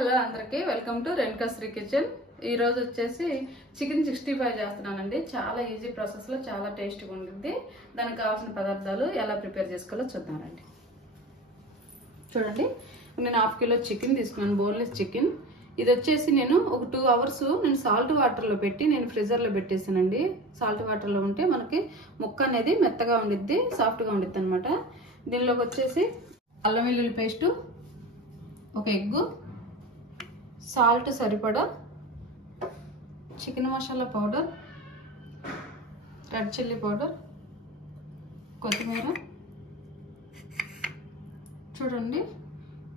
Hello అందరికీ welcome to Renuka Sri kitchen. ఈ రోజు వచ్చేసి చికెన్ 65 చేస్తున్నానండి. చాలా ఈజీ ప్రాసెస్ లో చాలా టేస్టీగా ఉంటుంది. దానికి కావాల్సిన పదార్థాలు ఎలా ప్రిపేర్ చేసుకోవాలో చూద్దామండి. చూడండి, నేను 1/2 కిలో చికెన్ తీసుకున్నాను, బోన్లెస్ చికెన్. ఇది వచ్చేసి నేను ఒక 2 అవర్స్ నేను సాల్ట్ వాటర్లో పెట్టి నేను ఫ్రిజర్లో పెట్టేసానండి. సాల్ట్ వాటర్లో ఉంటే మనకి ముక్క అనేది మెత్తగా ఉండిద్ది, సాఫ్ట్గా ఉండిద్ది అనమాట. దీనిలోకి వచ్చేసి అల్లం వెల్లుల్లి పేస్టు, ఒక ఎగ్గు, సాల్ట్ సరిపడా, chicken masala powder, red chilli powder, కొత్తిమీర, చూడండి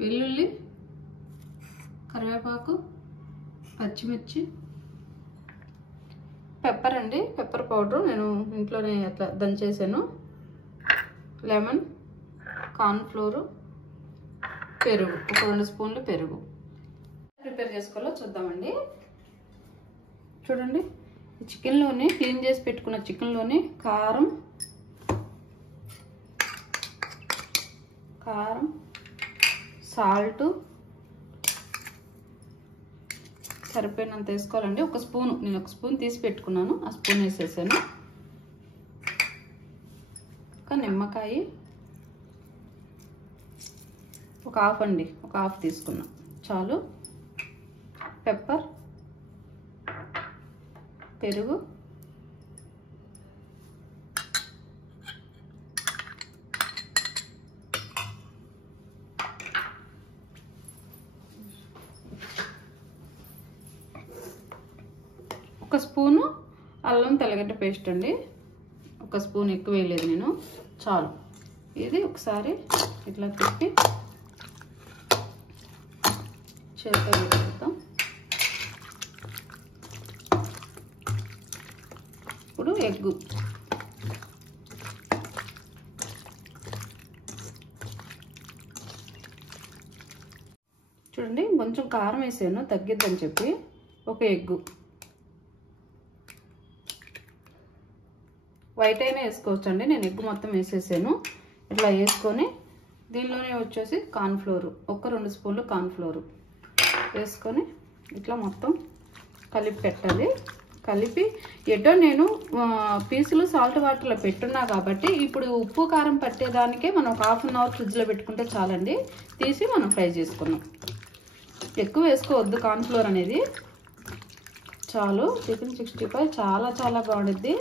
వెల్లుల్లి, కరివేపాకు, పచ్చిమిర్చి, పెప్పర్ అండి, పెప్పర్ పౌడర్ నేను ఇంట్లోనే అట్లా దంచేసాను, లెమన్, కార్న్ ఫ్లోరు, పెరుగు, ఒక 2 స్పూన్లు పెరుగు. ప్రిపేర్ చేసుకోవాలో చూద్దామండి. చూడండి, ఈ చికెన్లోనే క్లీన్ చేసి పెట్టుకున్న చికెన్లోనే కారం, సాల్ట్ సరిపోయినంత వేసుకోవాలండి. ఒక స్పూను, నేను ఒక స్పూన్ తీసి పెట్టుకున్నాను, ఆ స్పూన్ వేసేసాను. ఒక నిమ్మకాయ, ఒక హాఫ్ అండి, ఒక హాఫ్ తీసుకున్నాం చాలు. పెప్పర్, పెరుగు, ఒక స్పూను అల్లం తెల్లగడ్డ పేస్ట్ అండి. ఒక స్పూన్ ఎక్కువ వేయలేదు నేను, చాలు. ఇది ఒకసారి ఇట్లా తిప్పి చేతితో పెట్టుకుంటాం. ఇప్పుడు ఎగ్గు, చూడండి కొంచెం కారం వేసాను తగ్గిద్దని చెప్పి. ఒక ఎగ్గు, వైట్ అయినా వేసుకోవచ్చు అండి, నేను ఎగ్గు మొత్తం వేసేసాను. ఇట్లా వేసుకొని దీనిలోనే వచ్చేసి కార్న్ ఫ్లోరు, ఒక 2 స్పూన్లు కార్న్ ఫ్లోరు వేసుకొని ఇట్లా మొత్తం కలిపి పెట్టాలి. కలిపి ఎటో నేను పీసులు సాల్ట్ వాటర్లో పెట్టున్నా కాబట్టి ఇప్పుడు ఉప్పు కారం పట్టేదానికే మనం ఒక 1/2 అవర్ ఫ్రిడ్జ్లో పెట్టుకుంటే చాలండి. తీసి మనం ఫ్రై చేసుకున్నాం. ఎక్కువ వేసుకోవద్దు కార్న్ ఫ్లోర్ అనేది, చాలు. చికెన్ 65 చాలా చాలా బాగుంటుంది.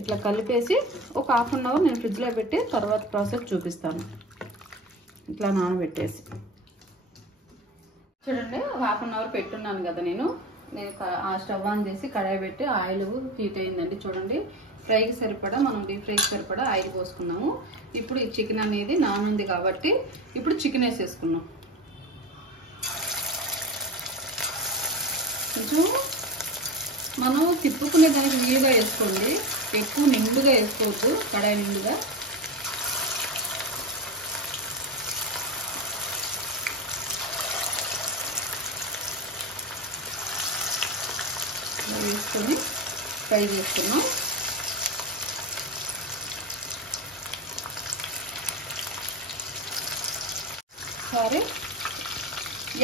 ఇట్లా కలిపేసి ఒక 1/2 అవర్ నేను ఫ్రిడ్జ్లో పెట్టి తర్వాత ప్రాసెస్ చూపిస్తాను. ఇట్లా నానబెట్టేసి చూడండి, 1/2 అవర్ పెట్టున్నాను కదా నేను ఆ స్టవ్ ఆన్ చేసి కడాయి పెట్టి ఆయిల్ హీట్ అయిందండి. చూడండి, ఫ్రైకి సరిపడా మనం డీప్ ఫ్రైకి సరిపడా ఆయిల్ పోసుకున్నాము. ఇప్పుడు ఈ చికెన్ అనేది నానుంది కాబట్టి ఇప్పుడు చికెన్ వేసేసుకున్నాం. కొంచెం మనం తిప్పుకునే దానికి వీలుగా వేసుకోండి, ఎక్కువ నిండుగా వేసుకోవద్దు, కడాయి నిండుగా. వేసుకొని ఫ్రై చేసుకున్నాం. సరే,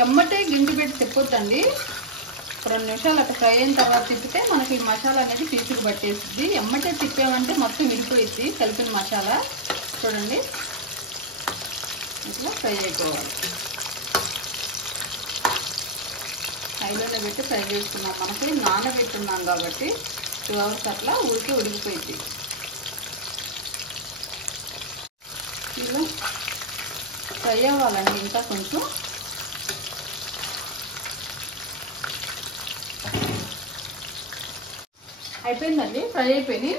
ఎమ్మటే గింజు పెట్టి తిప్పొద్దండి. 2 నిమిషాలు అట్లా ఫ్రై అయిన తర్వాత తిప్పితే మనకి మసాలా అనేది పీసుకు పట్టేస్తుంది. ఎమ్మటే తిప్పామంటే మొత్తం విడిపోయిద్ది కలిపిన మసాలా. చూడండి, ఇట్లా ఫ్రై అయిపోవాలి. హైలోనే పెట్టి ఫ్రై చేసుకున్నాం. మనకి నానబెట్టున్నాం కాబట్టి 2 అవర్స్ అట్లా ఊరికే ఉడికిపోయింది. ఇలా ఫ్రై అవ్వాలండి ఇంకా కొంచెం. అయిపోయిందండి, ఫ్రై అయిపోయి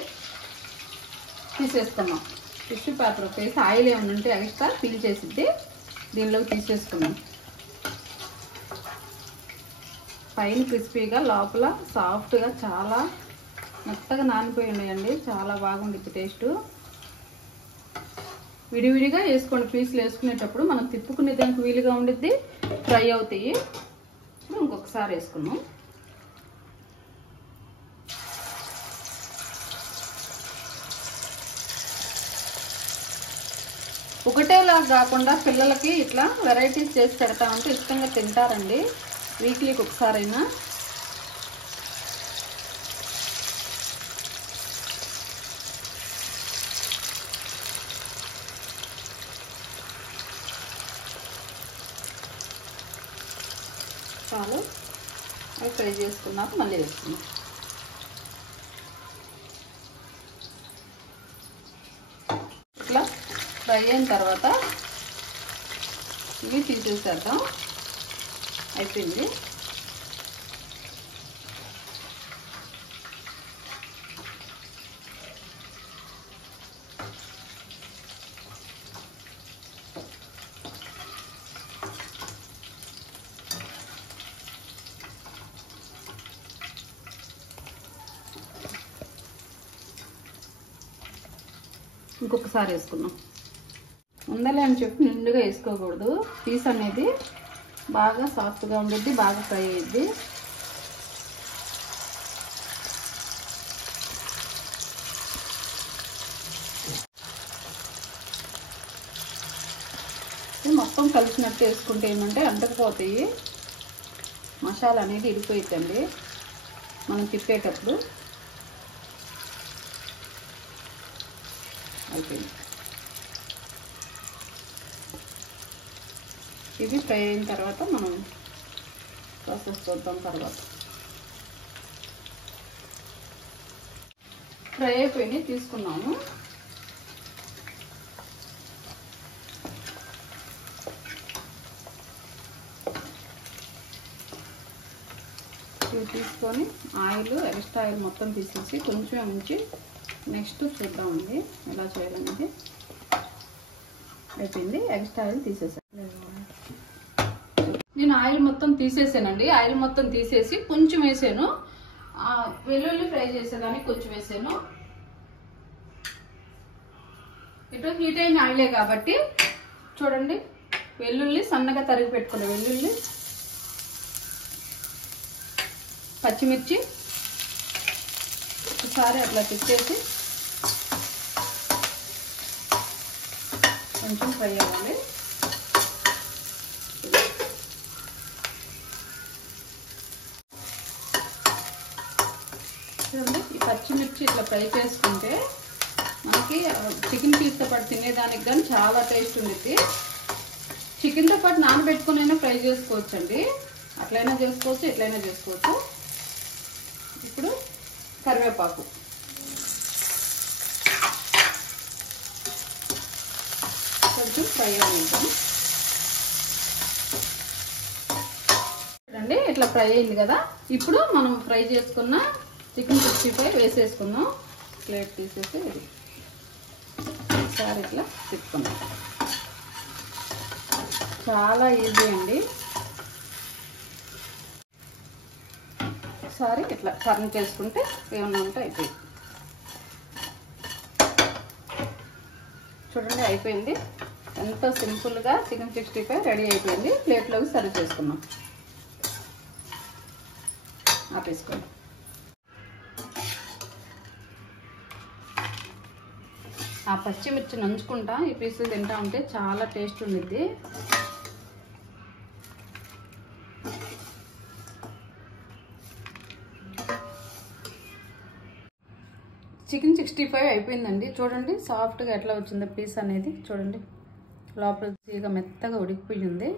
తీసేసుకున్నాం. టిష్యూ పేపర్ వేసి ఆయిల్ ఏమైనా ఉంటే ఎక్స్ట్రా ఫిల్ చేసిద్ది, దీనిలోకి తీసేసుకున్నాం. పైన క్రిస్పీగా, లోపల సాఫ్ట్గా, చాలా మెత్తగా నానిపోయి ఉన్నాయండి. చాలా బాగుండిద్ది టేస్ట్. విడివిడిగా వేసుకోండి, పీసులు వేసుకునేటప్పుడు మనం తిప్పుకునే దానికి వీలుగా ఉండిద్ది, ఫ్రై అవుతాయి. ఇంకొకసారి వేసుకున్నాం. ఒకటేలా కాకుండా పిల్లలకి ఇట్లా వెరైటీస్ చేసి పెడతామంటే ఇష్టంగా తింటారండి. వీక్లీకి ఒకసారైనా. చాలు, అవి ఫ్రై చేసుకున్నాక మళ్ళీ వేసుకున్నాం. ఇట్లా ఫ్రై అయిన తర్వాత ఇవి తీసేసేద్దాం. అయిపోయింది. ఇంకొకసారి వేసుకున్నాం. ఉందలే అని చెప్పి నిండుగా వేసుకోకూడదు. పీస్ అనేది బాగా సాఫ్ట్గా ఉండద్ది, బాగా ఫ్రై అయ్యిద్ది. మొత్తం కలిసినట్టు వేసుకుంటే ఏమంటే అంటకపోతాయి, మసాలా అనేది ఇరిపోయిద్దండి మనం తిప్పేటప్పుడు. అయిపోయింది. ఇది ఫ్రై అయిన తర్వాత మనం ప్రాసెస్ చూద్దాం. తర్వాత ఫ్రై అయిపోయి తీసుకున్నాము. ఇవి తీసుకొని ఆయిల్, ఎక్స్ట్రా ఆయిల్ మొత్తం తీసేసి కొంచెం ఉంచి నెక్స్ట్ చూద్దామండి ఎలా చేయాలనేది. అయిపోయింది. ఎక్స్ట్రా ఆయిల్ తీసేసాను. నేను ఆయిల్ మొత్తం తీసేసానండి. ఆయిల్ మొత్తం తీసేసి కొంచెం వేసాను. వెల్లుల్లి ఫ్రై చేసేదానికి కొంచెం వేసాను. ఇటు హీట్ అయిన ఆయిలే కాబట్టి చూడండి, వెల్లుల్లి సన్నగా తరిగి పెట్టుకున్న వెల్లుల్లి, పచ్చిమిర్చి ఒకసారి అట్లా తిప్పేసి కొంచెం ఫ్రై అవ్వాలి. చూడండి, ఈ పచ్చిమిర్చి ఇట్లా ఫ్రై చేసుకుంటే మనకి చికెన్ పీస్తో పాటు తినేదానికి కానీ చాలా టేస్ట్ ఉంది. చికెన్తో పాటు నానబెట్టుకునైనా ఫ్రై చేసుకోవచ్చండి. అట్లయినా చేసుకోవచ్చు, ఎట్లయినా చేసుకోవచ్చు. ఇప్పుడు కరివేపాకు, కొంచెం ఫ్రై అవ్వాలి. చూడండి, ఇట్లా ఫ్రై అయింది కదా. ఇప్పుడు మనం ఫ్రై చేసుకున్న చికెన్ 65 వేసేసుకుందాం. ప్లేట్ తీసేసి ఒకసారి ఇట్లా తిప్పుకుందాం. చాలా ఈజీ అండి. ఒకసారి ఇట్లా టర్న్ చేసుకుంటే ఏమన్నా ఉంటే అయిపోయింది. చూడండి, అయిపోయింది. ఎంతో సింపుల్గా చికెన్ 65 రెడీ అయిపోయింది. ప్లేట్లోకి సర్వ్ చేసుకున్నాం. ఆపేసుకోండి. ఆ పచ్చిమిర్చి నంచుకుంటా ఈ పీసులు తింటా ఉంటే చాలా టేస్ట్ ఉండిద్ది. చికెన్ 65 అయిపోయిందండి. చూడండి సాఫ్ట్గా ఎట్లా వచ్చిందో పీస్ అనేది. చూడండి, లోపల తీగ మెత్తగా ఉడికిపోయి ఉంది.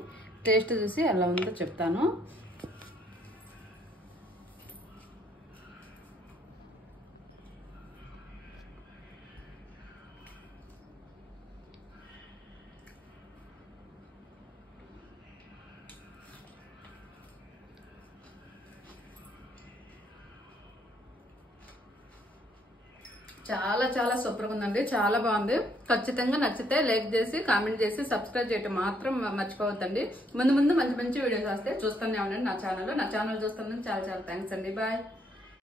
టేస్ట్ చూసి ఎలా ఉందో చెప్తాను. చాలా చాలా సూపర్గా ఉందండి. చాలా బాగుంది. ఖచ్చితంగా నచ్చితే లైక్ చేసి, కామెంట్ చేసి, సబ్స్క్రైబ్ చేయటం మాత్రం మర్చిపోవద్దండి. ముందు మంచి మంచి వీడియోస్ వస్తే చూస్తూనే ఉండండి నా ఛానల్ చూస్తున్నందుకు చాలా చాలా థ్యాంక్స్ అండి. బాయ్.